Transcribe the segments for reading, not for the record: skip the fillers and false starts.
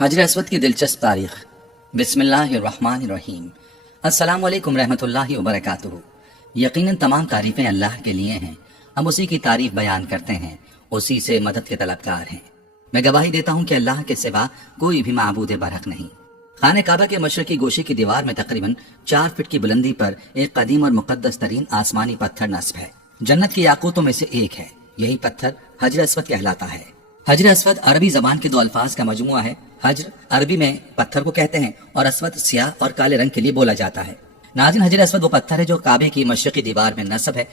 حجر اسود کی دلچسپ تاریخ۔ بسم اللہ الرحمن الرحیم۔ السلام علیکم رحمۃ اللہ وبرکاتہ۔ یقیناً تمام تعریفیں اللہ کے لیے ہیں، ہم اسی کی تعریف بیان کرتے ہیں، اسی سے مدد کے طلبگار ہیں۔ میں گواہی دیتا ہوں کہ اللہ کے سوا کوئی بھی معبود برحق نہیں۔ خانہ کعبہ کے مشرقی گوشے کی دیوار میں تقریباً 4 فٹ کی بلندی پر ایک قدیم اور مقدس ترین آسمانی پتھر نصب ہے، جنت کے یاقوتوں میں سے ایک ہے۔ یہی پتھر حجر اسود کہلاتا ہے۔ حجر اسود عربی زبان کے 2 الفاظ کا مجموعہ ہے۔ حجر عربی میں پتھر کو کہتے ہیں اور اسود سیاہ اور کالے رنگ کے لیے بولا جاتا ہے۔ ناظرین، حجر اسود وہ پتھر ہے جو کعبے کی مشرقی دیوار میں نصب ہے۔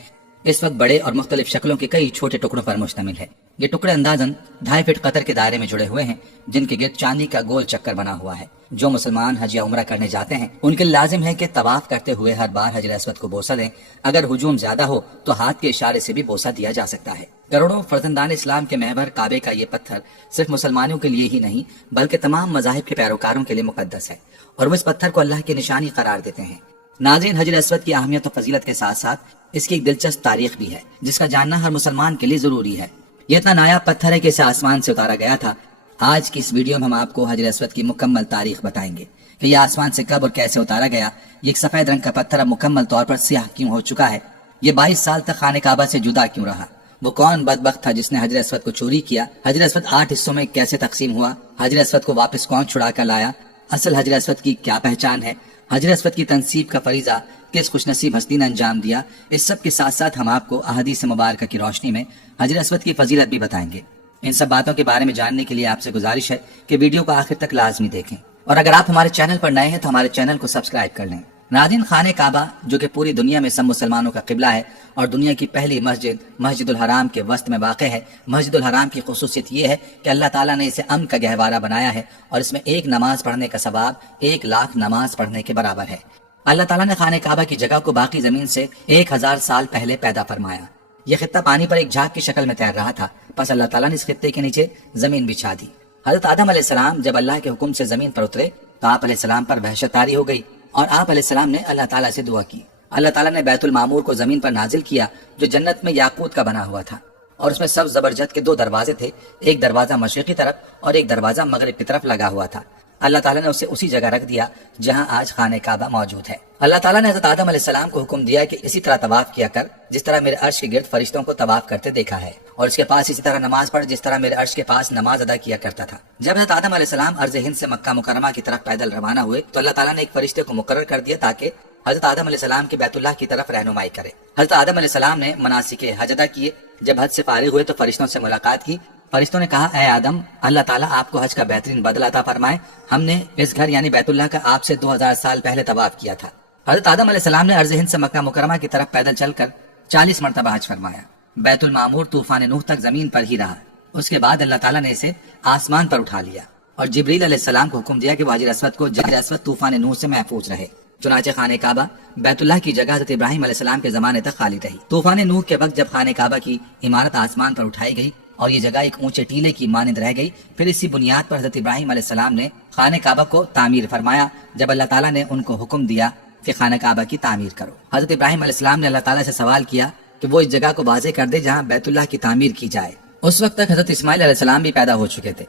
اس وقت بڑے اور مختلف شکلوں کے کئی چھوٹے ٹکڑوں پر مشتمل ہے۔ یہ ٹکڑے اندازاً 2.5 فٹ قطر کے دائرے میں جڑے ہوئے ہیں، جن کے گرد چاندی کا گول چکر بنا ہوا ہے۔ جو مسلمان حج یا عمرہ کرنے جاتے ہیں ان کے لازم ہے کہ طواف کرتے ہوئے ہر بار حجر اسود کو بوسہ دیں۔ اگر ہجوم زیادہ ہو تو ہاتھ کے اشارے سے بھی بوسہ دیا جا سکتا ہے۔ کروڑوں فرزندان اسلام کے محور کعبے کا یہ پتھر صرف مسلمانوں کے لیے ہی نہیں بلکہ تمام مذاہب کے پیروکاروں کے لیے مقدس ہے، اور وہ اس پتھر کو اللہ کی نشانی قرار دیتے ہیں۔ ناظرین، حجر اسود کی اہمیت و فضیلت کے ساتھ ساتھ اس کی ایک دلچسپ تاریخ بھی ہے جس کا جاننا ہر مسلمان کے لیے ضروری ہے۔ یہ اتنا نایاب پتھر ہے کہ اسے آسمان سے اتارا گیا تھا۔ آج کی اس ویڈیو میں ہم آپ کو حجر اسود کی مکمل تاریخ بتائیں گے کہ یہ آسمان سے کب اور کیسے اتارا گیا۔ یہ ایک سفید رنگ کا پتھر اب مکمل طور پر سیاہ کیوں ہو چکا ہے؟ یہ 22 سال تک خانہ کعبہ سے جدا کیوں رہا؟ وہ کون بدبخت تھا جس نے حجر اسود کو چوری کیا؟ حجر اسود 8 حصوں میں کیسے تقسیم ہوا؟ حجر اسود کو واپس کون چھڑا کر لایا؟ اصل حجر اسود کی کیا پہچان ہے؟ حجر اسود کی تنصیب کا فریضہ کس خوش نصیب ہستی نے انجام دیا؟ اس سب کے ساتھ ساتھ ہم آپ کو احادیث مبارکہ کی روشنی میں حجر اسود کی فضیلت بھی بتائیں گے۔ ان سب باتوں کے بارے میں جاننے کے لیے آپ سے گزارش ہے کہ ویڈیو کو آخر تک لازمی دیکھیں، اور اگر آپ ہمارے چینل پر نئے ہیں تو ہمارے چینل کو سبسکرائب کر لیں۔ ناظرین، خانہ کعبہ جو کہ پوری دنیا میں سب مسلمانوں کا قبلہ ہے اور دنیا کی پہلی مسجد الحرام کے وسط میں واقع ہے۔ مسجد الحرام کی خصوصیت یہ ہے کہ اللہ تعالیٰ نے اسے امن کا گہوارہ بنایا ہے، اور اس میں ایک نماز پڑھنے کا ثواب 1 لاکھ نماز پڑھنے کے برابر ہے۔ اللہ تعالیٰ نے خانہ کعبہ کی جگہ کو باقی زمین سے 1000 سال پہلے پیدا فرمایا۔ یہ خطہ پانی پر ایک جھاگ کی شکل میں تیر رہا تھا، پس اللہ تعالیٰ نے اس خطے کے نیچے زمین بچھا دی۔ حضرت آدم علیہ السلام جب اللہ کے حکم سے زمین پر اترے تو آپ علیہ السلام پر وحشت طاری ہو گئی، اور آپ علیہ السلام نے اللہ تعالیٰ سے دعا کی۔ اللہ تعالیٰ نے بیت المعمور کو زمین پر نازل کیا جو جنت میں یاقوت کا بنا ہوا تھا، اور اس میں سب زبرجد کے 2 دروازے تھے، ایک دروازہ مشرقی طرف اور ایک دروازہ مغرب کی طرف لگا ہوا تھا۔ اللہ تعالیٰ نے اسے اسی جگہ رکھ دیا جہاں آج خانہ کعبہ موجود ہے۔ اللہ تعالیٰ نے حضرت آدم علیہ السلام کو حکم دیا کہ اسی طرح طواف کیا کر جس طرح میرے عرش کے گرد فرشتوں کو طواف کرتے دیکھا ہے، اور اس کے پاس اسی طرح نماز پڑھ جس طرح میرے عرش کے پاس نماز ادا کیا کرتا تھا۔ جب حضرت آدم علیہ السلام ارض ہند سے مکہ مکرمہ کی طرف پیدل روانہ ہوئے تو اللہ تعالیٰ نے ایک فرشتے کو مقرر کر دیا تاکہ حضرت آدم علیہ السلام کی بیت اللہ کی طرف رہنمائی کرے۔ حضرت آدم علیہ السلام نے مناسک حج ادا کیے۔ جب حج سے فارغ ہوئے تو فرشتوں سے ملاقات کی۔ فرشتوں نے کہا، اے آدم، اللہ تعالیٰ آپ کو حج کا بہترین بدلہ عطا فرمائے، ہم نے اس گھر یعنی بیت اللہ کا آپ سے 2000 سال پہلے طواف کیا تھا۔ حضرت آدم علیہ السلام نے عرض ہند سے مکہ مکرمہ کی طرف پیدل چل کر 40 مرتبہ حج فرمایا۔ بیت المعمور طوفان نوح تک زمین پر ہی رہا۔ اس کے بعد اللہ تعالیٰ نے اسے آسمان پر اٹھا لیا اور جبریل علیہ السلام کو حکم دیا کہ وہ حجر اسود طوفان نوح سے محفوظ رہے۔ چنانچہ خانہ کعبہ بیت اللہ کی جگہ حضرت ابراہیم علیہ السلام کے زمانے تک خالی رہی۔ طوفان نوح کے وقت جب خانہ کعبہ کی عمارت آسمان پر اٹھائی گئی اور یہ جگہ ایک اونچے ٹیلے کی مانند رہ گئی، پھر اسی بنیاد پر حضرت ابراہیم علیہ السلام نے خانہ کعبہ کو تعمیر فرمایا جب اللہ تعالیٰ نے ان کو حکم دیا کہ خانہ کعبہ کی تعمیر کرو۔ حضرت ابراہیم علیہ السلام نے اللہ تعالیٰ سے سوال کیا کہ وہ اس جگہ کو واضح کر دے جہاں بیت اللہ کی تعمیر کی جائے۔ اس وقت تک حضرت اسماعیل علیہ السلام بھی پیدا ہو چکے تھے۔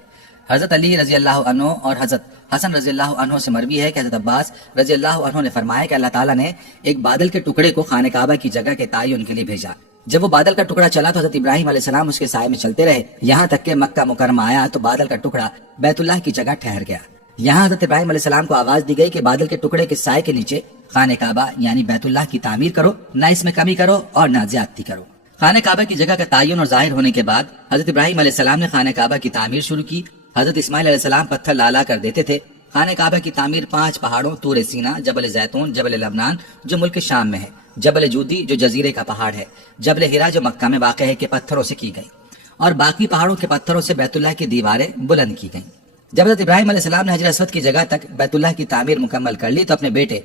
حضرت علی رضی اللہ عنہ اور حضرت حسن رضی اللہ عنہ سے مروی ہے کہ حضرت عباس رضی اللہ عنہ نے فرمایا کہ اللہ تعالیٰ نے ایک بادل کے ٹکڑے کو خانہ کعبہ کی جگہ کے تعین کے لیے بھیجا۔ جب وہ بادل کا ٹکڑا چلا تو حضرت ابراہیم علیہ السلام اس کے سائے میں چلتے رہے، یہاں تک کہ مکہ مکرمہ آیا تو بادل کا ٹکڑا بیت اللہ کی جگہ ٹھہر گیا۔ یہاں حضرت ابراہیم علیہ السلام کو آواز دی گئی کہ بادل کے ٹکڑے کے سائے کے نیچے خانہ کعبہ یعنی بیت اللہ کی تعمیر کرو، نہ اس میں کمی کرو اور نہ زیادتی کرو۔ خانہ کعبہ کی جگہ کا تعین اور ظاہر ہونے کے بعد حضرت ابراہیم علیہ السلام نے خانہ کعبہ کی تعمیر شروع کی۔ حضرت اسماعیل علیہ السلام پتھر لا کر دیتے تھے۔ خانہ کعبہ کی تعمیر 5 پہاڑوں طور سینا، جبل زیتون، جبل لبنان جو ملک شام میں ہے، جبل جودی جو جزیرے کا پہاڑ ہے، جبل ہیرا جو مکہ میں واقع ہے کے پتھروں سے کی گئی، اور باقی پہاڑوں کے پتھروں سے بیت اللہ کی دیواریں بلند کی گئیں۔ جب حضرت ابراہیم علیہ السلام نے حجر اسود کی جگہ تک بیت اللہ کی تعمیر مکمل کر لی تو اپنے بیٹے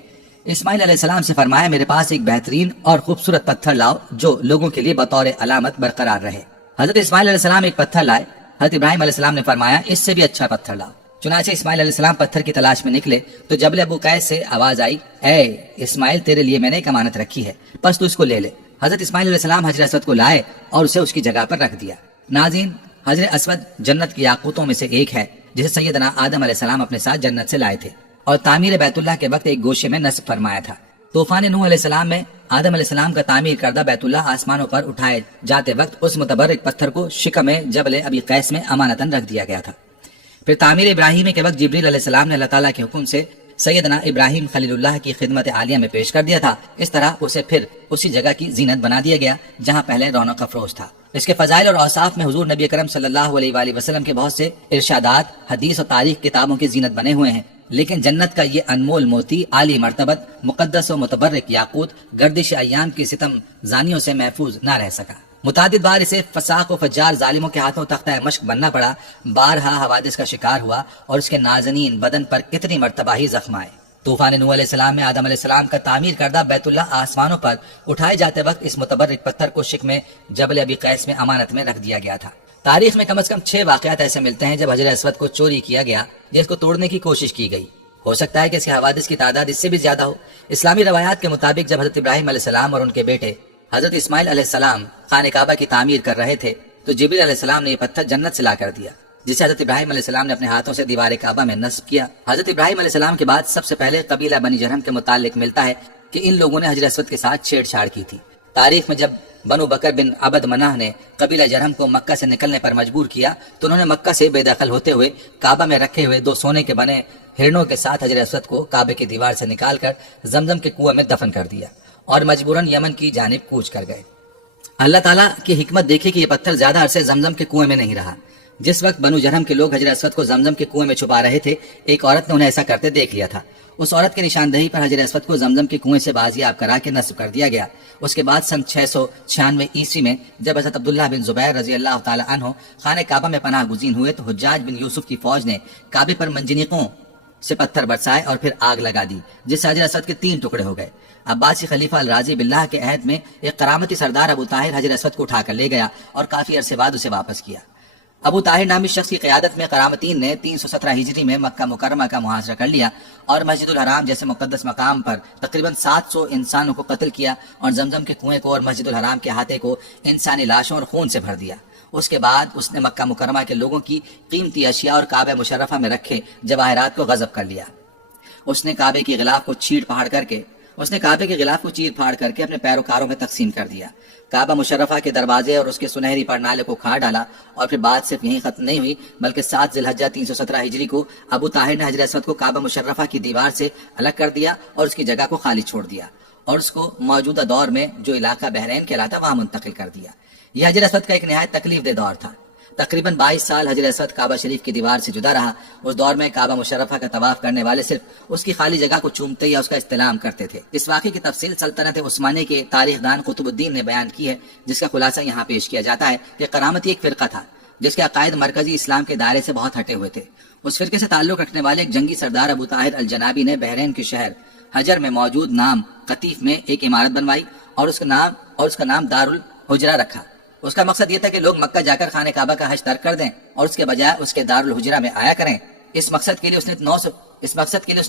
اسماعیل علیہ السلام سے فرمایا، میرے پاس ایک بہترین اور خوبصورت پتھر لاؤ جو لوگوں کے لیے بطور علامت برقرار رہے۔ حضرت اسماعیل علیہ السلام ایک پتھر لائے۔ حضرت ابراہیم علیہ السلام نے فرمایا، اس سے بھی اچھا پتھر لاؤ۔ چنانچہ اسماعیل علیہ السلام پتھر کی تلاش میں نکلے تو جبل ابو قیس سے آواز آئی، اے اسماعیل، تیرے لیے میں نے ایک امانت رکھی ہے، بس تو اس کو لے لے۔ حضرت اسماعیل علیہ السلام حجر اسود کو لائے اور اسے اس کی جگہ پر رکھ دیا۔ ناظرین، حجر اسود جنت کی یاقوتوں میں سے ایک ہے۔ جسے سیدنا آدم علیہ السلام اپنے ساتھ جنت سے لائے تھے اور تعمیر بیت اللہ کے وقت ایک گوشے میں نصب فرمایا تھا۔ طوفان نوح علیہ السلام میں آدم علیہ السلام کا تعمیر کردہ بیت اللہ آسمانوں پر اٹھائے جاتے وقت اس متبرک پتھر کو شکم جبل ابی قیس میں امانتاً رکھ دیا گیا تھا۔ پھر تعمیر ابراہیمی کے وقت جبریل علیہ السلام نے اللہ تعالیٰ کے حکم سے سیدنا ابراہیم خلیل اللہ کی خدمت عالیہ میں پیش کر دیا تھا۔ اس طرح اسے پھر اسی جگہ کی زینت بنا دیا گیا جہاں پہلے رونق افروز تھا۔ اس کے فضائل اور اوصاف میں حضور نبی کرم صلی اللہ علیہ وآلہ وسلم کے بہت سے ارشادات حدیث اور تاریخ کتابوں کی زینت بنے ہوئے ہیں، لیکن جنت کا یہ انمول موتی عالی مرتبت مقدس و متبرک یاقوت گردش ایام کی ستم زانیوں سے محفوظ نہ رہ سکا۔ متعدد بار اسے فساق و فجار ظالموں کے ہاتھوں تختہ مشق بننا پڑا، بارہا حوادث کا شکار ہوا اور اس کے نازنین بدن پر کتنی مرتبہ ہی زخم آئے۔ طوفان نوح علیہ السلام میں آدم علیہ السلام کا تعمیر کردہ بیت اللہ آسمانوں پر اٹھائے جاتے وقت اس متبرک پتھر کو شکم جبل ابی قیس میں امانت میں رکھ دیا گیا تھا۔ تاریخ میں کم از کم 6 واقعات ایسے ملتے ہیں جب حجر اسود کو چوری کیا گیا جس کو توڑنے کی کوشش کی گئی۔ ہو سکتا ہے کہ اس کے حوادث کی تعداد اس سے بھی زیادہ ہو۔ اسلامی روایات کے مطابق جب حضرت ابراہیم علیہ السلام اور ان کے بیٹے حضرت اسماعیل علیہ السلام خانہ کعبہ کی تعمیر کر رہے تھے تو جبریل علیہ السلام نے یہ پتھر جنت سے لا کر دیا، جسے حضرت ابراہیم علیہ السلام نے اپنے ہاتھوں سے دیوار کعبہ میں نصب کیا۔ حضرت ابراہیم علیہ السلام کے بعد سب سے پہلے قبیلہ بنی جرہم کے متعلق ملتا ہے کہ ان لوگوں نے حجر اسود کے ساتھ چھیڑ چھاڑ کی تھی۔ تاریخ میں جب بنو بکر بن عبد مناہ نے قبیلہ جرہم کو مکہ سے نکلنے پر مجبور کیا تو انہوں نے مکہ سے بے دخل ہوتے ہوئے کعبہ میں رکھے ہوئے 2 سونے کے بنے ہرنوں کے ساتھ حجر اسود کو کعبے کی دیوار سے نکال کر زمزم کے کنویں میں دفن کر دیا اور مجبوراً یمن کی جانب کوچ کر گئے۔ اللہ تعالیٰ کی حکمت دیکھی کہ یہ پتھر زیادہ عرصے زمزم کے کنویں میں نہیں رہا۔ جس وقت بنو جرہم کے لوگ حجر اسود کو زمزم کے کنویں میں چھپا رہے تھے، ایک عورت نے انہیں ایسا کرتے دیکھ لیا تھا۔ اس عورت کی نشاندہی پر حجر اسود کو زمزم کے کنویں سے بازیاب کرا کے نصب کر دیا گیا۔ اس کے بعد سن 696 عیسوی میں جب حضرت عبداللہ بن زبیر رضی اللہ تعالی عنہ خانہ کعبہ میں پناہ گزین ہوئے تو حجاج بن یوسف کی فوج نے کعبے پر منجنیقوں سے پتھر برسائے اور پھر آگ لگا دی، جس سے حجر اسود کے 3 ٹکڑے ہو گئے۔ عباسی خلیفہ الراضی باللہ کے عہد میں ایک کرامتی سردار ابو طاہر حجر اسود کو اٹھا کر لے گیا اور کافی عرصے بعد اسے واپس کیا۔ ابو طاہر نامی شخص کی قیادت میں کرامتین نے 317 ہجری میں مکہ مکرمہ کا محاصرہ کر لیا اور مسجد الحرام جیسے مقدس مقام پر تقریباً 700 انسانوں کو قتل کیا اور زمزم کے کنویں کو اور مسجد الحرام کے احاطے کو انسانی لاشوں اور خون سے بھر دیا۔ اس کے بعد اس نے مکہ مکرمہ کے لوگوں کی قیمتی اشیاء اور کعبہ مشرفہ میں رکھے جواہرات کو غصب کر لیا۔ اس نے کعبے کی غلاف کو چیر پھاڑ کر کے اپنے پیروکاروں میں تقسیم کر دیا۔ کعبہ مشرفہ کے دروازے اور اس کے سنہری پرنالے کو کھا ڈالا اور پھر بات صرف یہیں ختم نہیں ہوئی بلکہ 7 ذی الحجہ 317 ہجری کو ابو طاہر نے حجر اسود کو کعبہ مشرفہ کی دیوار سے الگ کر دیا اور اس کی جگہ کو خالی چھوڑ دیا اور اس کو موجودہ دور میں جو علاقہ بحرین کہلاتا وہاں منتقل کر دیا۔ یہ حجر اسود کا ایک نہایت تکلیف دہ دور تھا۔ تقریباً 22 سال حجر اسود کعبہ شریف کی دیوار سے جدا رہا۔ اس دور میں کعبہ مشرفہ کا طواف کرنے والے صرف اس کی خالی جگہ کو چومتے یا اس کا استلام کرتے تھے۔ اس واقعے کی تفصیل سلطنت عثمانیہ کے تاریخ دان قطب الدین نے بیان کی ہے، جس کا خلاصہ یہاں پیش کیا جاتا ہے کہ کرامتی ایک فرقہ تھا جس کے عقائد مرکزی اسلام کے دائرے سے بہت ہٹے ہوئے تھے۔ اس فرقے سے تعلق رکھنے والے ایک جنگی سردار ابو طاہر الجنابی نے بحرین کے شہر حجر میں موجود نام قطیف میں ایک عمارت بنوائی اور اس کا نام دار الحجرہ رکھا۔ اس کا مقصد یہ تھا کہ لوگ مکہ جا کر خانہ کعبہ کا حج ترک کر دیں اور اس کے بجائے اس کے دار الحجرہ میں آیا کریں۔ اس مقصد کے لیے اس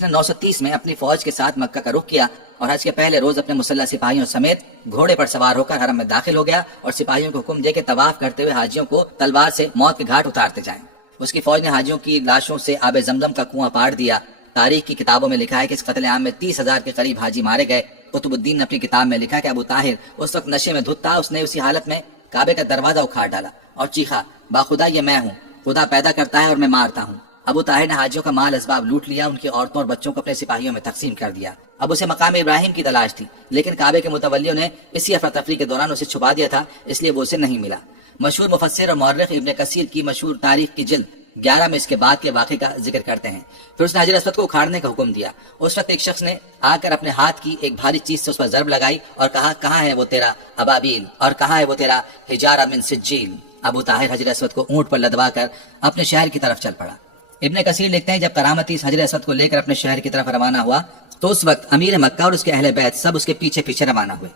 نے 930 میں اپنی فوج کے ساتھ مکہ کا رخ کیا اور حج کے پہلے روز اپنے مسلح سپاہیوں سمیت گھوڑے پر سوار ہو کر حرم میں داخل ہو گیا اور سپاہیوں کو حکم دے کہ طواف کرتے ہوئے حاجیوں کو تلوار سے موت کے گھاٹ اتارتے جائیں۔ اس کی فوج نے حاجیوں کی لاشوں سے آب زمزم کا کنواں پاڑ دیا۔ تاریخ کی کتابوں میں لکھا ہے کہ اس قتل عام میں 30,000 کے قریب حاجی مارے گئے۔ قطب الدین نے اپنی کتاب میں لکھا کہ ابو طاہر اس وقت نشے میں دھت تھا۔ اس نے اسی حالت میں کعبے کا دروازہ اکھاڑ ڈالا اور چیخا، باخدا یہ میں ہوں، خدا پیدا کرتا ہے اور میں مارتا ہوں۔ ابو طاہر نے حاجیوں کا مال اسباب لوٹ لیا، ان کی عورتوں اور بچوں کو اپنے سپاہیوں میں تقسیم کر دیا۔ اب اسے مقام ابراہیم کی تلاش تھی، لیکن کعبے کے متولیوں نے اسی افراتفری کے دوران اسے چھپا دیا تھا، اس لیے وہ اسے نہیں ملا۔ مشہور مفسر اور مورخ ابن کثیر کی مشہور تاریخ کی جلد 11 میں اس کے بعد کے واقعے کا ذکر کرتے ہیں۔ پھر اس نے حجر اسود کو اکھاڑنے کا حکم دیا۔ اس وقت ایک شخص نے آ کر اپنے ہاتھ کی ایک بھاری چیز سے اس پر ضرب لگائی اور کہا، کہاں ہے وہ تیرا ابابیل اور کہاں ہے وہ تیرا حجارہ من سجیل۔ ابو طاہر حجر اسود کو اونٹ پر لدوا کر اپنے شہر کی طرف چل پڑا۔ ابن کثیر لکھتے ہیں جب کرامتی اس حجر اسود کو لے کر اپنے شہر کی طرف روانہ ہوا تو اس وقت امیر مکہ اور اس کے اہل بیت سب اس کے پیچھے پیچھے روانہ ہوئے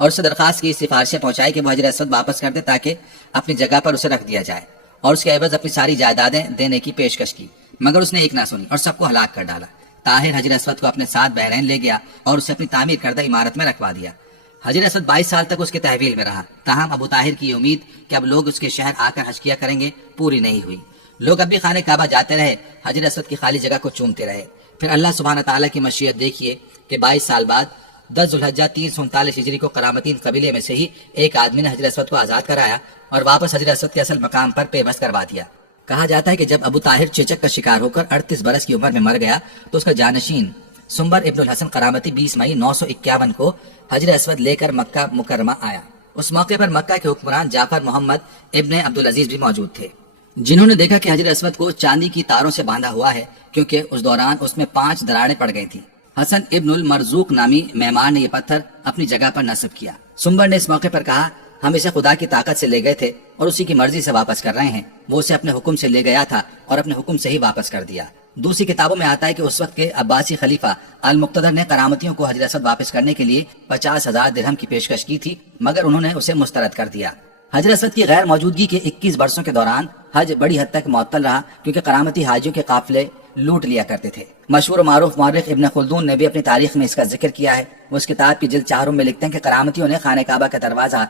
اور اس سے درخواست کی، سفارشیں پہنچائی کہ وہ حجر اسود واپس کر دے تاکہ اپنی جگہ پر اسے رکھ دیا جائے اور اس کے عوض اپنی ساری جائیدادیں دینے کی پیشکش کی، مگر اس نے ایک نہ سنی اور سب کو ہلاک کر ڈالا۔ طاہر حجر اسود کو اپنے ساتھ بحرین لے گیا اور اسے اپنی تعمیر کردہ عمارت میں رکھوا دیا۔ حجر اسود 22 سال تک اس کے تحویل میں رہا، تاہم ابو طاہر کی امید کہ اب لوگ اس کے شہر آ کر حج کیا کریں گے پوری نہیں ہوئی۔ لوگ اب بھی خانہ کعبہ جاتے رہے، حجر اسود کی خالی جگہ کو چومتے رہے۔ پھر اللہ سبحانہ تعالیٰ کی مشیت دیکھیے کہ 22 سال بعد 10 ذوالحجہ 339 ہجری کو قرامتین قبیلے میں سے ہی ایک آدمی نے حجر اسود کو آزاد کرایا اور واپس حجر اسود کے اصل مقام پر پیوست کروا دیا۔ کہا جاتا ہے کہ جب ابو طاہر چیچک کا شکار ہو کر 38 برس کی عمر میں مر گیا تو اس کا جانشین سنبر ابن الحسن قرامتی 20 مئی 951 کو حجر اسود لے کر مکہ مکرمہ آیا۔ اس موقع پر مکہ کے حکمران جعفر محمد ابن عبدالعزیز بھی موجود تھے، جنہوں نے دیکھا کہ حجر اسود کو چاندی کی تاروں سے باندھا ہوا ہے، کیونکہ اس دوران اس میں 5 دراڑیں پڑ گئی تھیں۔ حسن ابن المرزوق نامی معمار نے یہ پتھر اپنی جگہ پر نصب کیا۔ سنبر نے اس موقع پر کہا، ہم اسے خدا کی طاقت سے لے گئے تھے اور اسی کی مرضی سے واپس کر رہے ہیں، وہ اسے اپنے حکم سے لے گیا تھا اور اپنے حکم سے ہی واپس کر دیا۔ دوسری کتابوں میں آتا ہے کہ اس وقت کے عباسی خلیفہ المقتدر نے کرامتیوں کو حجر اسود واپس کرنے کے لیے 50,000 درہم کی پیشکش کی تھی، مگر انہوں نے اسے مسترد کر دیا۔ حجر اسود کی غیر موجودگی کے 21 برسوں کے دوران حج بڑی حد تک معطل رہا، کیونکہ کرامتی حاجیوں کے قافلے لوٹ لیا کرتے تھے۔ مشہور و معروف مورخ ابن خلدون نے بھی اپنی تاریخ میں اس کا ذکر کیا ہے۔ وہ اس کتاب کی جلد 4 میں لکھتے ہیں کہ کرامتیوں نے خانہ کعبہ کا دروازہ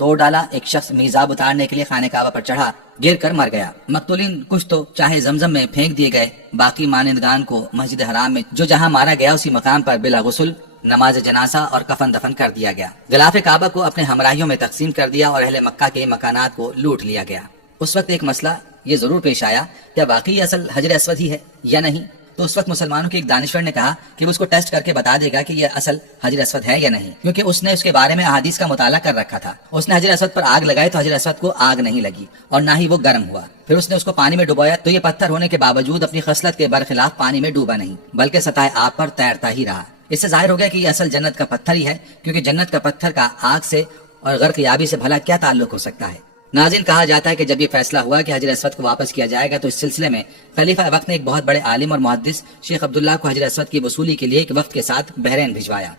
توڑ ڈالا، ایک شخص میزاب اتارنے کے لیے خانہ کعبہ پر چڑھا، گر کر مر گیا۔ مقتولین کچھ تو چاہے زمزم میں پھینک دیے گئے، باقی مانندگان کو مسجد حرام میں جو جہاں مارا گیا اسی مقام پر بلا غسل نماز جنازہ اور کفن دفن کر دیا گیا۔ غلاف کعبہ کو اپنے ہمراہیوں میں تقسیم کر دیا اور اہل مکہ کے مکانات کو لوٹ لیا گیا۔ اس وقت ایک مسئلہ یہ ضرور پیش آیا، کیا واقعی اصل حجر اسود ہی ہے یا نہیں؟ تو اس وقت مسلمانوں کے ایک دانشور نے کہا کہ وہ اس کو ٹیسٹ کر کے بتا دے گا کہ یہ اصل حجر اسود ہے یا نہیں، کیونکہ اس نے اس کے بارے میں احادیث کا مطالعہ کر رکھا تھا۔ اس نے حجر اسود پر آگ لگائی تو حجر اسود کو آگ نہیں لگی اور نہ ہی وہ گرم ہوا۔ پھر اس نے اس کو پانی میں ڈبویا تو یہ پتھر ہونے کے باوجود اپنی خصلت کے برخلاف پانی میں ڈوبا نہیں، بلکہ سطح آب پر تیرتا ہی رہا۔ اس سے ظاہر ہو گیا کہ یہ اصل جنت کا پتھر ہی ہے، کیونکہ جنت کا پتھر کا آگ سے اور غرق یابی سے بھلا کیا تعلق ہو سکتا ہے۔ ناظرین، کہا جاتا ہے کہ جب یہ فیصلہ ہوا کہ حجر اسود کو واپس کیا جائے گا تو اس سلسلے میں خلیفہ وقت نے ایک بہت بڑے عالم اور محدث شیخ عبداللہ کو حجر اسود کی وصولی کے لیے ایک وفد کے ساتھ بحرین بھجوایا۔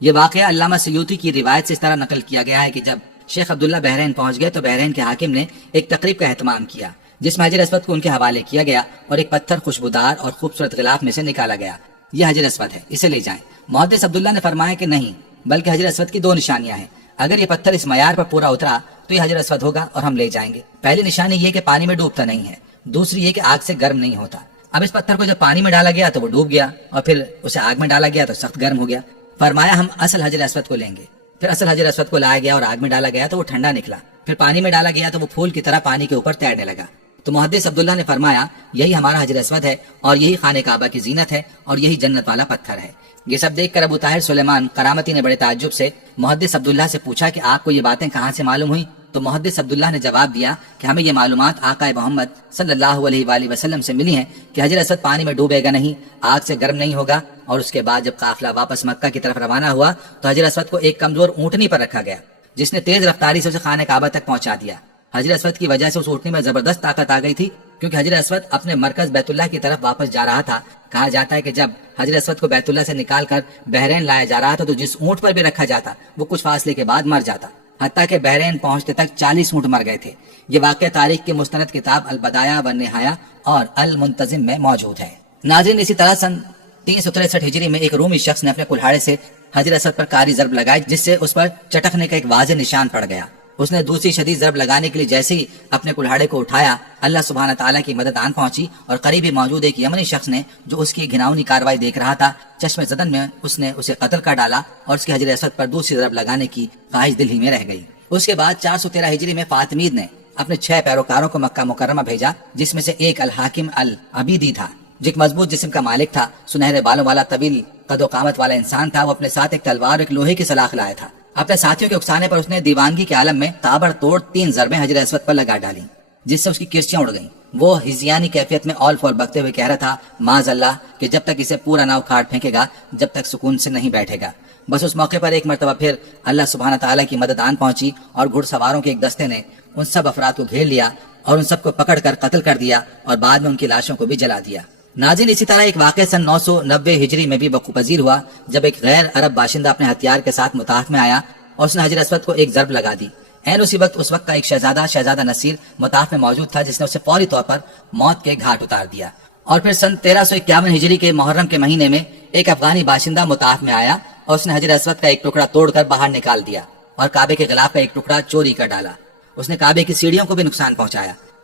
یہ واقعہ علامہ سیوطی کی روایت سے اس طرح نقل کیا گیا ہے کہ جب شیخ عبداللہ بحرین پہنچ گئے تو بحرین کے حاکم نے ایک تقریب کا اہتمام کیا، جس میں حجر اسود کو ان کے حوالے کیا گیا اور ایک پتھر خوشبودار اور خوبصورت غلاف میں سے نکالا گیا۔ یہ حجر اسود ہے، اسے لے جائیں۔ محدث عبداللہ نے فرمایا کہ نہیں، بلکہ حجر اسود کی 2 نشانیاں ہیں۔ اگر یہ پتھر اس معیار پر پورا اترا تو یہ حجر اسود ہوگا اور ہم لے جائیں گے۔ پہلی نشانی یہ کہ پانی میں ڈوبتا نہیں ہے، دوسری یہ کہ آگ سے گرم نہیں ہوتا۔ اب اس پتھر کو جب پانی میں ڈالا گیا تو وہ ڈوب گیا اور پھر اسے آگ میں ڈالا گیا تو سخت گرم ہو گیا۔ فرمایا ہم اصل حجر اسود کو لیں گے۔ پھر اصل حجر اسود کو لایا گیا اور آگ میں ڈالا گیا تو وہ ٹھنڈا نکلا، پھر پانی میں ڈالا گیا تو وہ پھول کی طرح پانی کے اوپر تیرنے لگا۔ تو محدث عبداللہ نے فرمایا یہی ہمارا حجر اسود ہے اور یہی خانہ کعبہ کی زینت ہے اور یہی جنت والا پتھر ہے۔ یہ سب دیکھ کر ابو طاہر سلیمان کرامتی نے بڑے تعجب سے محدث عبداللہ سے پوچھا کہ آپ کو یہ باتیں کہاں سے معلوم ہوئی؟ تو محدث عبداللہ نے جواب دیا کہ ہمیں یہ معلومات آقا محمد صلی اللہ علیہ وآلہ وسلم سے ملی ہیں کہ حجر اسود پانی میں ڈوبے گا نہیں، آگ سے گرم نہیں ہوگا۔ اور اس کے بعد جب قافلہ واپس مکہ کی طرف روانہ ہوا تو حجر اسود کو ایک کمزور اونٹنی پر رکھا گیا، جس نے تیز رفتاری سے اسے خانہ کعبہ تک پہنچا دیا۔ حجر اسود کی وجہ سے اس اونٹنی میں زبردست طاقت آ گئی تھی، کیونکہ حجر اسود اپنے مرکز بیت اللہ کی طرف واپس جا رہا تھا۔ کہا جاتا ہے کہ جب حجر اسود کو بیت اللہ سے نکال کر بحرین لایا جا رہا تھا تو جس اونٹ پر بھی رکھا جاتا وہ کچھ فاصلے کے بعد مر جاتا، حتیٰ کہ بحرین پہنچتے تک 40 اونٹ مر گئے تھے۔ یہ واقعہ تاریخ کی مستند کتاب البدایہ والنہایہ اور المنتظم میں موجود ہے۔ ناظرین، اسی طرح سن 363 ہجری میں ایک رومی شخص نے اپنے کلہاڑے سے حجر اسود پر کاری ضرب لگائی، جس سے اس پر چٹکنے کا ایک واضح نشان پڑ گیا۔ اس نے دوسری شدید ضرب لگانے کے لیے جیسے ہی اپنے کلہاڑے کو اٹھایا، اللہ سبحانہ تعالیٰ کی مدد آن پہنچی اور قریب ہی موجود ایک یمنی شخص نے جو اس کی گھناؤنی کاروائی دیکھ رہا تھا، چشم زدن میں اس نے اسے قتل کر ڈالا اور اس کی حجر اسود پر دوسری ضرب لگانے کی خواہش دل ہی میں رہ گئی۔ اس کے بعد 413 ہجری میں فاطمید نے اپنے 6 پیروکاروں کو مکہ مکرمہ بھیجا، جس میں سے ایک الحاکم العبیدی تھا، جو ایک مضبوط جسم کا مالک تھا، سنہرے بالوں والا، طویل قد و قامت والا انسان تھا۔ وہ اپنے ساتھ ایک تلوار اور ایک لوہے کی سلاخ لایا تھا۔ اپنے ساتھیوں کے اکسانے پر اس نے دیوانگی کے عالم میں تابڑ توڑ 3 ضربیں حجر اسود پر لگا ڈالی، جس سے اس کی کرسیاں اڑ گئیں۔ وہ ہزیانی کیفیت میں اول فول بکتے ہوئے کہہ رہا تھا، معاذ اللہ، کہ جب تک اسے پورا نہ اکھاڑ پھینکے گا جب تک سکون سے نہیں بیٹھے گا۔ بس اس موقع پر ایک مرتبہ پھر اللہ سبحانہ تعالیٰ کی مدد آن پہنچی اور گھڑ سواروں کے ایک دستے نے ان سب افراد کو گھیر لیا اور ان سب کو پکڑ کر قتل کر دیا اور بعد میں ان کی لاشوں کو بھی جلا دیا۔ ناظرین، اسی طرح ایک واقعہ سن 990 ہجری میں بھی وقوع پذیر ہوا، جب ایک غیر عرب باشندہ اپنے ہتھیار کے ساتھ مطاف میں آیا اور اس نے حجر اسود کو ایک ضرب لگا دی۔ اسی وقت کا ایک شہزادہ نصیر مطاف میں موجود تھا، جس نے اسے فوری طور پر موت کے گھاٹ اتار دیا۔ اور پھر سن 1351 ہجری کے محرم کے مہینے میں ایک افغانی باشندہ مطاف میں آیا اور اس نے حجر اسود کا ایک ٹکڑا توڑ کر باہر نکال دیا اور کعبے کے غلاف کا ایک ٹکڑا چوری کر ڈالا۔ اس نے کعبے کی سیڑھیوں کو بھی نقصان پہنچایا۔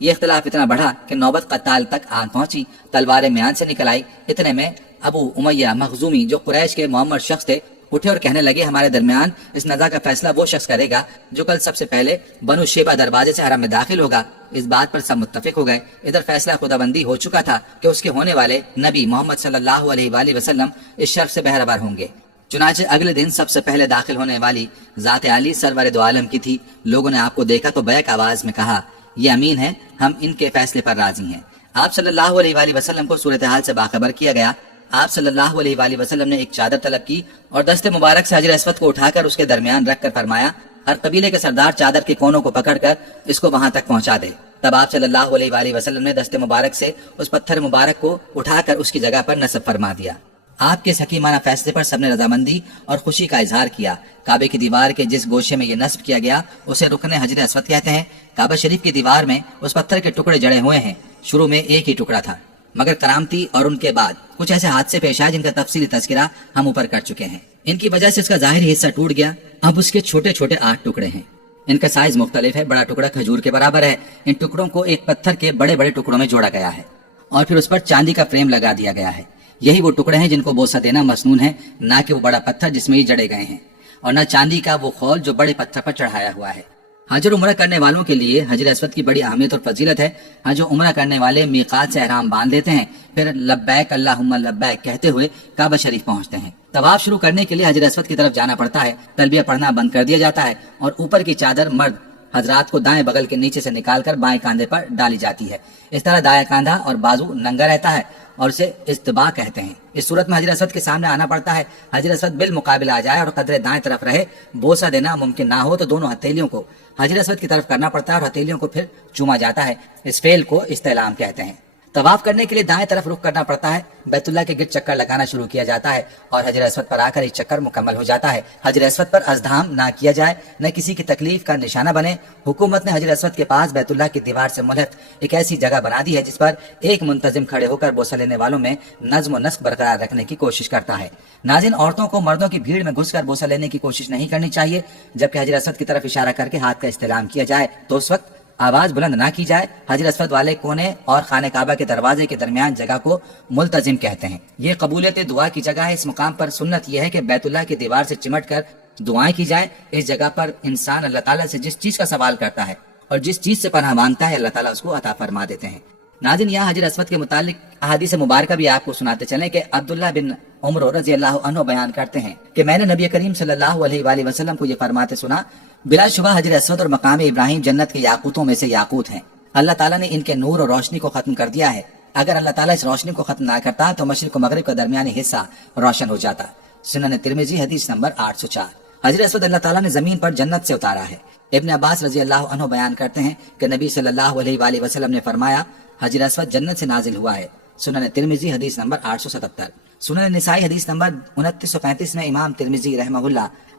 یہ اختلاف اتنا بڑھا کہ نوبت قتال تک آن پہنچی، تلواریں میان سے نکل آئی۔ اتنے میں ابو امیہ مخزومی جو قریش کے معمر شخص تھے اٹھے اور کہنے لگے ہمارے درمیان اس نزاع کا فیصلہ وہ شخص کرے گا جو کل سب سے پہلے بنو شیبہ دروازے سے حرم میں داخل ہوگا۔ اس بات پر سب متفق ہو گئے۔ ادھر فیصلہ خداوندی ہو چکا تھا کہ اس کے ہونے والے نبی محمد صلی اللہ علیہ وآلہ وسلم اس شرف سے بہربر ہوں گے۔ چنانچہ اگلے دن سب سے پہلے داخل ہونے والی ذات عالی سرور دو عالم کی تھی۔ لوگوں نے آپ کو دیکھا تو بیک آواز میں کہا یہ امین ہے، ہم ان کے فیصلے پر راضی ہیں۔ آپ صلی اللہ علیہ وآلہ وسلم کو صورتحال سے باخبر کیا گیا۔ آپ صلی اللہ علیہ وآلہ وسلم نے ایک چادر طلب کی اور دست مبارک سے حجر اسود کو اٹھا کر اس کے درمیان رکھ کر فرمایا ہر قبیلے کے سردار چادر کے کونوں کو پکڑ کر اس کو وہاں تک پہنچا دے۔ تب آپ صلی اللہ علیہ وآلہ وسلم نے دست مبارک سے اس پتھر مبارک کو اٹھا کر اس کی جگہ پر نصب فرما دیا۔ آپ کے حکیمانہ فیصلے پر سب نے رضامندی اور خوشی کا اظہار کیا۔ کعبے کی دیوار کے جس گوشے میں یہ نصب کیا گیا اسے رکن حجر اسود کہتے ہیں۔ کعبہ شریف کی دیوار میں اس پتھر کے ٹکڑے جڑے ہوئے ہیں۔ شروع میں ایک ہی ٹکڑا تھا، مگر کرامتی اور ان کے بعد کچھ ایسے حادثے پیش آئے جن کا تفصیلی تذکرہ ہم اوپر کر چکے ہیں۔ ان کی وجہ سے اس کا ظاہری حصہ ٹوٹ گیا۔ اب اس کے چھوٹے چھوٹے 8 ٹکڑے ہیں۔ ان کا سائز مختلف ہے۔ بڑا ٹکڑا کھجور کے برابر ہے۔ ان ٹکڑوں کو ایک پتھر کے بڑے بڑے ٹکڑوں میں جوڑا گیا ہے اور پھر اس پر چاندی کا فریم لگا دیا گیا ہے۔ یہی وہ ٹکڑے ہیں جن کو بوسہ دینا مسنون ہے، نہ کہ وہ بڑا پتھر جس میں یہ جڑے گئے ہیں، اور نہ چاندی کا وہ خول جو بڑے پتھر پر چڑھایا ہوا ہے۔ حج اور عمرہ کرنے والوں کے لیے حجر اسود کی بڑی اہمیت اور فضیلت ہے۔ حج و عمرہ کرنے والے میقات سے احرام باندھ لیتے ہیں، پھر لبیک اللہم لبیک کہتے ہوئے کعبہ شریف پہنچتے ہیں۔ طواف شروع کرنے کے لیے حجر اسود کی طرف جانا پڑتا ہے۔ تلبیہ پڑھنا بند کر دیا جاتا ہے اور اوپر کی چادر مرد حضرات کو دائیں بغل کے نیچے سے نکال کر بائیں کاندھے پر ڈالی جاتی ہے۔ اس طرح دائیں کاندھا اور بازو ننگا رہتا ہے اور اسے استباء کہتے ہیں۔ اس صورت میں حجر اسود کے سامنے آنا پڑتا ہے۔ حجر اسود بالمقابل آ جائے اور قدر دائیں طرف رہے، بوسہ دینا ممکن نہ ہو تو دونوں ہتھیلیوں کو حجر اسود کی طرف کرنا پڑتا ہے اور ہتھیلیوں کو پھر چوما جاتا ہے۔ اس فعل کو استعلام کہتے ہیں۔ طواف کرنے کے لیے دائیں طرف رخ کرنا پڑتا ہے۔ بیت اللہ کے گرد چکر لگانا شروع کیا جاتا ہے اور حجر اسود پر آ کر ایک چکر مکمل ہو جاتا ہے۔ حجر اسود پر ازدحام نہ کیا جائے، نہ کسی کی تکلیف کا نشانہ بنے۔ حکومت نے حجر اسود کے پاس بیت اللہ کی دیوار سے ملحق ایک ایسی جگہ بنا دی ہے جس پر ایک منتظم کھڑے ہو کر بوسہ لینے والوں میں نظم و نسق برقرار رکھنے کی کوشش کرتا ہے۔ ناظرین، عورتوں کو مردوں کی بھیڑ میں گھس کر بوسہ لینے کی کوشش نہیں کرنی چاہیے۔ جبکہ حجر اسود کی طرف اشارہ کر کے ہاتھ کا استعلام کیا جائے تو اس وقت آواز بلند نہ کی جائے۔ حجر اسود والے کونے اور خانہ کعبہ کے دروازے کے درمیان جگہ کو ملتزم کہتے ہیں۔ یہ قبولیت دعا کی جگہ ہے۔ اس مقام پر سنت یہ ہے کہ بیت اللہ کی دیوار سے چمٹ کر دعائیں کی جائیں۔ اس جگہ پر انسان اللہ تعالیٰ سے جس چیز کا سوال کرتا ہے اور جس چیز سے پناہ مانگتا ہے اللہ تعالیٰ اس کو عطا فرما دیتے ہیں۔ ناظرین، یہاں حجر اسود کے متعلق احادیث مبارکہ بھی آپ کو سناتے چلیں کہ عبداللہ بن عمر رضی اللہ عنہ بیان کرتے ہیں کہ میں نے نبی کریم صلی اللہ علیہ وآلہ وسلم کو یہ فرماتے سنا بلا شبہ حجر اسود اور مقام ابراہیم جنت کے یاقوتوں میں سے یاقوت ہیں۔ اللہ تعالیٰ نے ان کے نور اور روشنی کو ختم کر دیا ہے۔ اگر اللہ تعالیٰ اس روشنی کو ختم نہ کرتا تو مشرق و مغرب کا درمیانی حصہ روشن ہو جاتا۔ سنن ترمذی حدیث نمبر 804۔ حجر اسود اللہ تعالیٰ نے زمین پر جنت سے اتارا ہے۔ ابن عباس رضی اللہ عنہ بیان کرتے ہیں کہ نبی صلی اللہ علیہ وآلہ وسلم نے فرمایا حجر اسود جنت سے نازل ہوا ہے۔ سنن ترمذی حدیث نمبر 877۔ سنن نسائی حدیث نمبر 2935 میں امام ترمذی رحمہ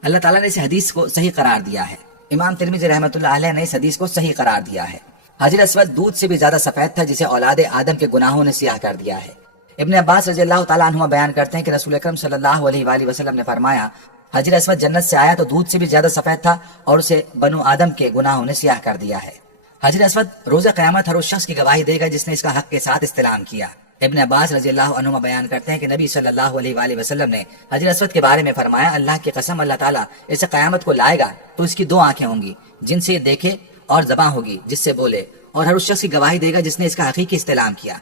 اللہ تعالیٰ نے اس حدیث کو صحیح قرار دیا ہے۔ امام ترمذی رحمۃ اللہ علیہ نے اس حدیث کو صحیح قرار دیا ہے۔ حجر اسود دودھ سے بھی زیادہ سفید تھا جسے اولاد آدم کے گناہوں نے سیاہ کر دیا ہے۔ ابن عباس رضی اللہ تعالیٰ عنہ بیان کرتے ہیں کہ رسول اکرم صلی اللہ علیہ وآلہ وسلم نے فرمایا حجر اسود جنت سے آیا تو دودھ سے بھی زیادہ سفید تھا اور اسے بنو آدم کے گناہوں نے سیاہ کر دیا ہے۔ حجر اسود روز قیامت ہر اس شخص کی گواہی دے گا جس نے اس کا حق کے ساتھ استلام کیا۔ ابن عباس رضی اللہ عنہ بیان کرتے ہیں کہ نبی صلی اللہ علیہ وآلہ وسلم نے حجر اسود کے بارے میں فرمایا اللہ کی قسم اللہ تعالیٰ اسے قیامت کو لائے گا تو اس کی 2 آنکھیں ہوں گی جن سے یہ دیکھے اور زبان ہوگی جس سے بولے، اور ہر اس شخص کی گواہی دے گا جس نے اس کا حقیقی استلام کیا۔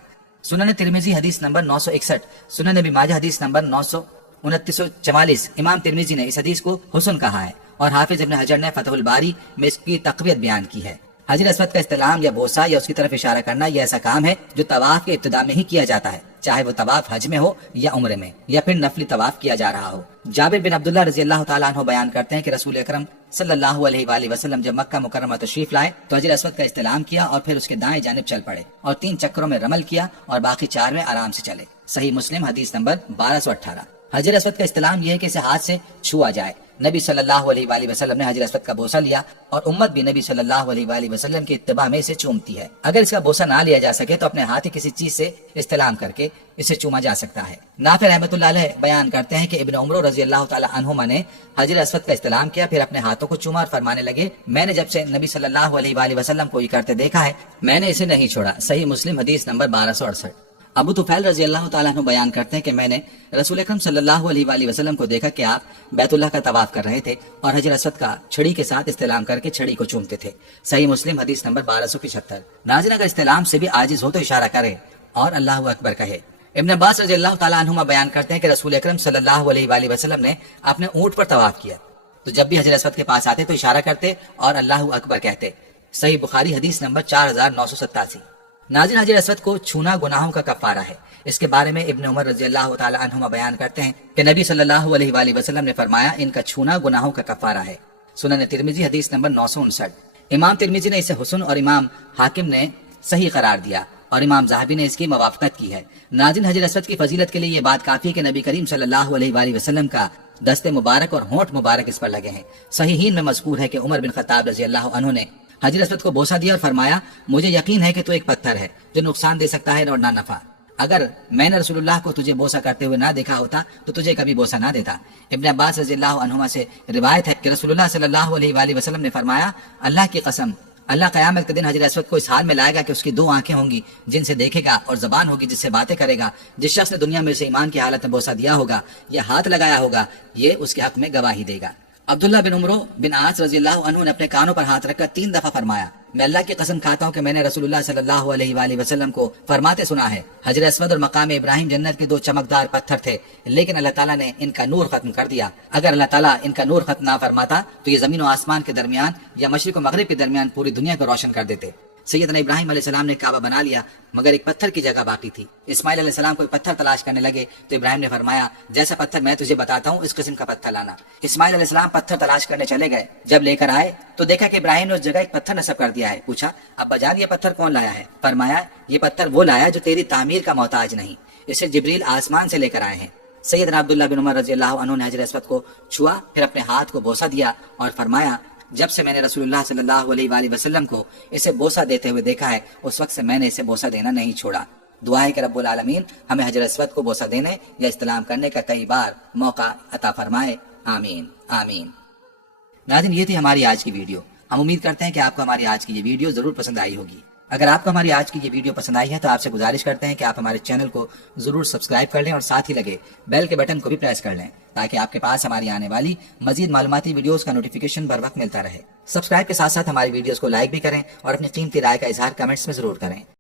سنن ترمذی حدیث نمبر 961، سنن ابن ماجہ حدیث نمبر 2944۔ امام ترمذی نے اس حدیث کو حسن کہا ہے اور حافظ ابن حجر نے فتح الباری میں اس کی تقویت بیان کی ہے۔ حجر اسود کا استلام یا بوسہ یا اس کی طرف اشارہ کرنا یہ ایسا کام ہے جو طواف کے ابتدا میں ہی کیا جاتا ہے، چاہے وہ طواف حج میں ہو یا عمرے میں یا پھر نفلی طواف کیا جا رہا ہو۔ جابر بن عبداللہ رضی اللہ تعالیٰ عنہ بیان کرتے ہیں کہ رسول اکرم صلی اللہ علیہ وآلہ وسلم جب مکہ مکرمہ تشریف لائے تو حجر اسود کا استلام کیا اور پھر اس کے دائیں جانب چل پڑے اور 3 چکروں میں رمل کیا اور باقی 4 میں آرام سے چلے۔ صحیح مسلم حدیث نمبر 1218۔ حجر اسود کا استلام یہ ہے کہ اسے ہاتھ سے چھوا جائے، نبی صلی اللہ علیہ وآلہ وسلم نے حجر اسود کا بوسہ لیا اور امت بھی نبی صلی اللہ علیہ وآلہ وسلم کی اتباع میں اسے چومتی ہے۔ اگر اس کا بوسہ نہ لیا جا سکے تو اپنے ہاتھ کسی چیز سے استلام کر کے اسے چوما جا سکتا ہے۔ نافع رحمۃ اللہ علیہ بیان کرتے ہیں کہ ابن عمر رضی اللہ تعالی عنہما نے حجر اسود کا استلام کیا، پھر اپنے ہاتھوں کو چوما اور فرمانے لگے میں نے جب سے نبی صلی اللہ علیہ وآلہ وسلم کو یہ کرتے دیکھا ہے میں نے اسے نہیں چھوڑا۔ صحیح مسلم حدیث نمبر 1268۔ ابو طفیل رضی اللہ تعالیٰ عنہ بیان کرتے ہیں کہ میں نے رسول اکرم صلی اللہ علیہ وآلہ وسلم کو دیکھا کہ آپ بیت اللہ کا طواف کر رہے تھے اور حجر اسود کا چھڑی کے ساتھ استلام کر کے چھڑی کو چومتے تھے۔ صحیح مسلم حدیث نمبر 1275۔ ناظرین اگر استلام سے بھی عاجز ہو تو اشارہ کرے اور اللہ اکبر کہے۔ ابن عباس رضی اللہ تعالیٰ عنہما بیان کرتے ہیں کہ رسول اکرم صلی اللہ علیہ وآلہ وسلم نے اپنے اونٹ پر طواف کیا تو جب بھی حجر اسود کے پاس آتے تو اشارہ کرتے اور اللہ اکبر کہتے۔ صحیح بخاری حدیث نمبر 4987۔ ناظرین حجر اسود کو چھونا گناہوں کا کفارہ ہے۔ اس کے بارے میں ابن عمر رضی اللہ تعالی عنہما بیان کرتے ہیں کہ نبی صلی اللہ علیہ وآلہ وسلم نے فرمایا ان کا چھونا گناہوں کا کفارہ ہے۔ سنن ترمذی حدیث نمبر 959۔ امام ترمذی نے اسے حسن اور امام حاکم نے صحیح قرار دیا اور امام ذہبی نے اس کی موافقت کی ہے۔ ناظرین حجر اسود کی فضیلت کے لیے یہ بات کافی ہے کہ نبی کریم صلی اللہ علیہ وآلہ وسلم کا دست مبارک اور ہونٹ مبارک اس پر لگے ہیں۔ صحیحین میں مذکور ہے کہ عمر بن خطاب رضی اللہ عنہ نے حجر اسود کو بوسہ دیا اور فرمایا مجھے یقین ہے کہ تو ایک پتھر ہے جو نقصان دے سکتا ہے اور نہ نفع۔ اگر میں نے رسول اللہ کو تجھے بوسہ کرتے ہوئے نہ دیکھا ہوتا تو تجھے کبھی بوسہ نہ دیتا۔ ابن عباس رضی اللہ عنہما سے روایت ہے کہ رسول اللہ صلی اللہ علیہ وآلہ وسلم نے فرمایا اللہ کی قسم اللہ قیامت کے دن حجر اسود کو اس حال میں لائے گا کہ اس کی دو آنکھیں ہوں گی جن سے دیکھے گا اور زبان ہوگی جس سے باتیں کرے گا۔ جس شخص نے دنیا میں اسے ایمان کی حالت میں بوسہ دیا ہوگا یا ہاتھ لگایا ہوگا یہ اس کے حق میں گواہی دے گا۔ عبداللہ بن عمرو بن عاص رضی اللہ عنہ نے اپنے کانوں پر ہاتھ رکھ کر 3 دفعہ فرمایا میں اللہ کی قسم کھاتا ہوں کہ میں نے رسول اللہ صلی اللہ علیہ وآلہ وسلم کو فرماتے سنا ہے حجر اسود اور مقام ابراہیم جنت کے 2 چمکدار پتھر تھے لیکن اللہ تعالیٰ نے ان کا نور ختم کر دیا۔ اگر اللہ تعالیٰ ان کا نور ختم نہ فرماتا تو یہ زمین و آسمان کے درمیان یا مشرق و مغرب کے درمیان پوری دنیا کو روشن کر دیتے۔ سیدنا ابراہیم علیہ السلام نے کعبہ بنا لیا مگر ایک پتھر کی جگہ باقی تھی۔ اسماعیل علیہ السلام کوئی پتھر تلاش کرنے لگے تو ابراہیم نے فرمایا جیسا پتھر میں تجھے بتاتا ہوں اس قسم کا پتھر لانا۔ اسماعیل علیہ السلام پتھر تلاش کرنے چلے گئے، جب لے کر آئے تو دیکھا کہ ابراہیم نے اس جگہ ایک پتھر نصب کر دیا ہے۔ پوچھا ابا جان یہ پتھر کون لایا ہے؟ فرمایا یہ پتھر وہ لایا جو تیری تعمیر کا محتاج نہیں، اسے جبریل آسمان سے لے کر آئے ہیں۔ سیدنا عبداللہ بن عمر رضی اللہ عنہ نے حجر اسود کو چھوا، پھر اپنے ہاتھ کو بوسہ دیا اور فرمایا جب سے میں نے رسول اللہ صلی اللہ علیہ وآلہ وسلم کو اسے بوسہ دیتے ہوئے دیکھا ہے اس وقت سے میں نے اسے بوسہ دینا نہیں چھوڑا۔ دعا ہے کہ رب العالمین ہمیں حجر اسود کو بوسہ دینے یا استلام کرنے کا کئی بار موقع عطا فرمائے، آمین آمین۔ ناظرین یہ تھی ہماری آج کی ویڈیو۔ ہم امید کرتے ہیں کہ آپ کو ہماری آج کی یہ ویڈیو ضرور پسند آئی ہوگی۔ اگر آپ کو ہماری آج کی یہ ویڈیو پسند آئی ہے تو آپ سے گزارش کرتے ہیں کہ آپ ہمارے چینل کو ضرور سبسکرائب کر لیں اور ساتھ ہی لگے بیل کے بٹن کو بھی پریس کر لیں تاکہ آپ کے پاس ہماری آنے والی مزید معلوماتی ویڈیوز کا نوٹیفیکیشن بر وقت ملتا رہے۔ سبسکرائب کے ساتھ ساتھ ہماری ویڈیوز کو لائک بھی کریں اور اپنی قیمتی رائے کا اظہار کمنٹس میں ضرور کریں۔